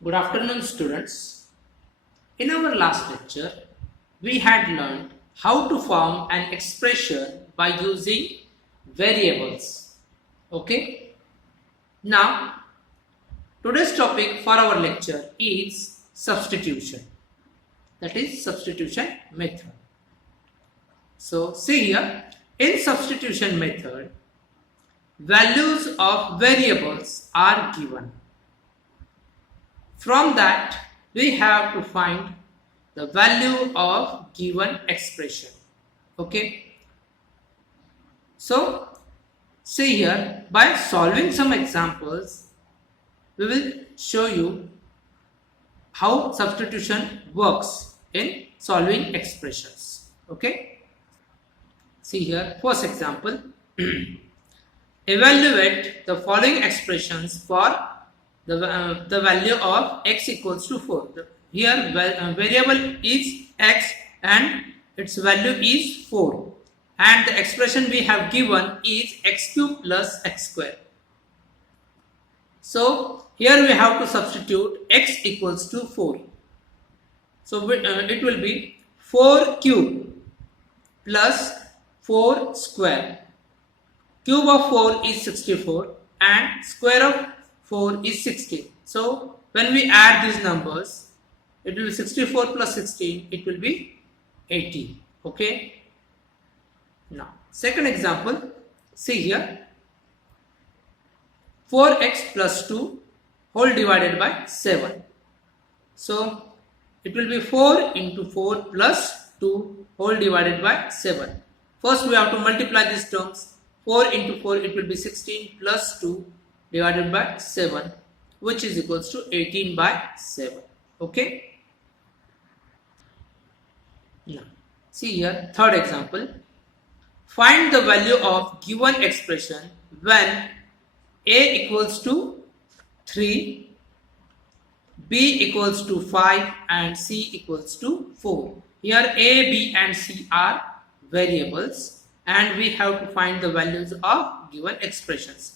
Good afternoon, students. In our last lecture, we had learned how to form an expression by using variables. Okay. Now, today's topic for our lecture is substitution. That is substitution method. So, see here, in substitution method, values of variables are given. From that, we have to find the value of given expression. Okay. So, see here, by solving some examples, we will show you how substitution works in solving expressions. Okay. See here, first example, evaluate the following expressions for the value of x equals to 4. Here variable is x and its value is 4, and the expression we have given is x cube plus x square. So here we have to substitute x equals to 4. So it will be 4 cube plus 4 square. Cube of 4 is 64 and square of 4 is 16. So when we add these numbers, it will be 64 plus 16, it will be 80. Okay. Now, second example, see here, 4x plus 2 whole divided by 7. So it will be 4 into 4 plus 2 whole divided by 7. First we have to multiply these terms. 4 into 4, it will be 16 plus 2 divided by 7, which is equals to 18 by 7. Okay. Now, see here, third example. Find the value of given expression when a equals to 3, b equals to 5 and c equals to 4. Here a, b and c are variables and we have to find the values of given expressions.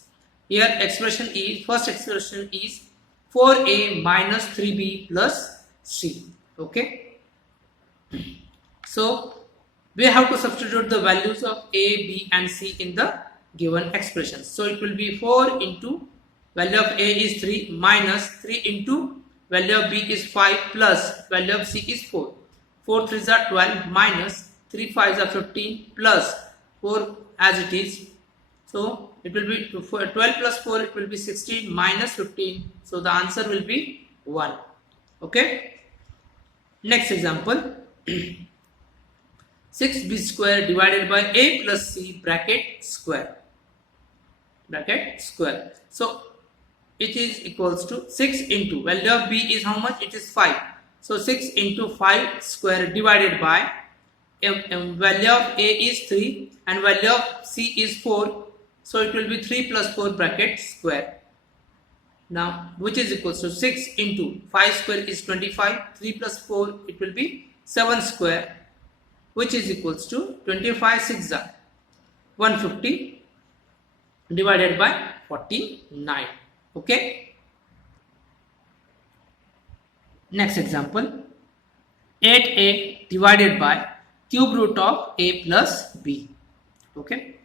Here expression is, first expression is 4a minus 3b plus c. Okay. So we have to substitute the values of a, b and c in the given expressions. So it will be 4 into value of a is 3 minus 3 into value of b is 5 plus value of c is 4. 4 3s are 12 minus 3 5s are 15 plus 4 as it is. So it will be 12 plus 4, it will be 16 minus 15. So the answer will be 1. Okay. Next example. 6b square divided by a plus c bracket square. So it is equals to 6 into value of b is how much? It is 5. So 6 into 5 square divided by value of a is 3 and value of c is 4. So it will be 3 plus 4 bracket square. Now which is equals to 6 into 5 square is 25. 3 plus 4 it will be 7 square, which is equals to 25 6 are 150 divided by 49. Okay. Next example, 8a divided by cube root of a plus b. Okay.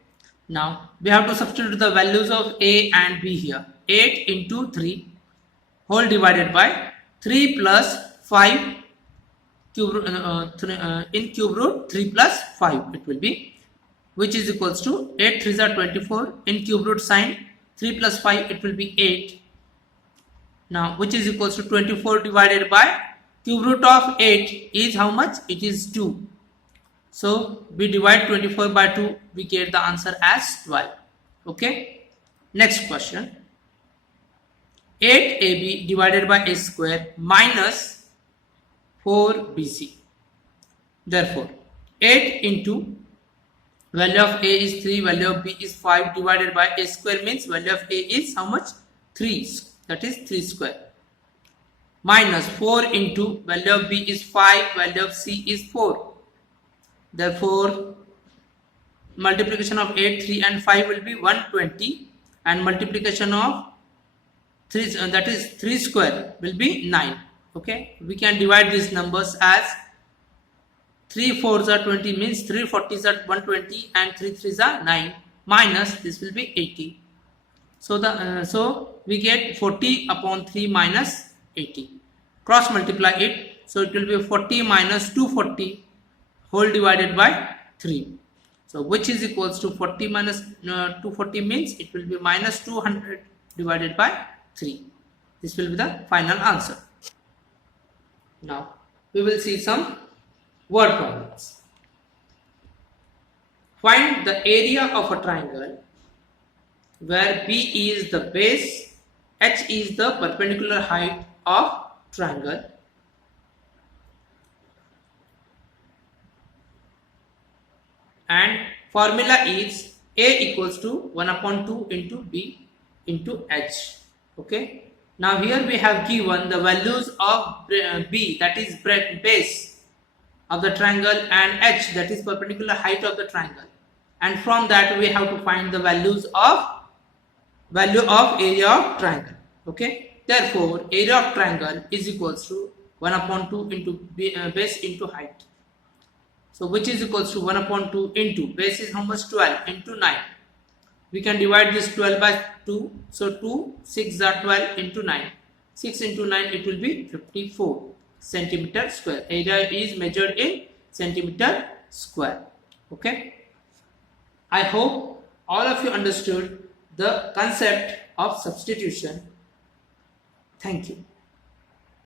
Now we have to substitute the values of a and b here. 8 into 3 whole divided by 3 plus 5 in cube root 3 plus 5 it will be, which is equals to 8 3s are 24 in cube root sign 3 plus 5 it will be 8. Now which is equals to 24 divided by cube root of 8 is how much? It is 2. So we divide 24 by 2, we get the answer as 12. Okay. Next question. 8ab divided by a square minus 4bc. Therefore 8 into value of a is 3, value of b is 5 divided by a square means value of a is how much? 3, that is 3 square, minus 4 into value of b is 5, value of c is 4. Therefore multiplication of 8, 3 and 5 will be 120 and multiplication of that is 3 square will be 9. Okay, we can divide these numbers as 3 4s are 20 means 3 40s are 120 and 3 3s are 9 minus this will be 80. So we get 40 upon 3 minus 80. Cross multiply it, so it will be 40 minus 240 whole divided by 3. So which is equals to 40 minus 240 means it will be minus 200 divided by 3. This will be the final answer. Now we will see some word problems. Find the area of a triangle where B is the base, H is the perpendicular height of triangle, and formula is A equals to 1 upon 2 into B into H. Okay. Now here we have given the values of B, that is base of the triangle, and H, that is perpendicular height of the triangle, and from that we have to find the value of area of triangle. Okay. Therefore area of triangle is equals to 1 upon 2 into base into height. So which is equals to 1 upon 2 into base is how much? 12 into 9. We can divide this 12 by 2. So 2 6 are 12 into 9. 6 into 9 it will be 54 centimeter square. Area is measured in centimeter square. Okay. I hope all of you understood the concept of substitution. Thank you.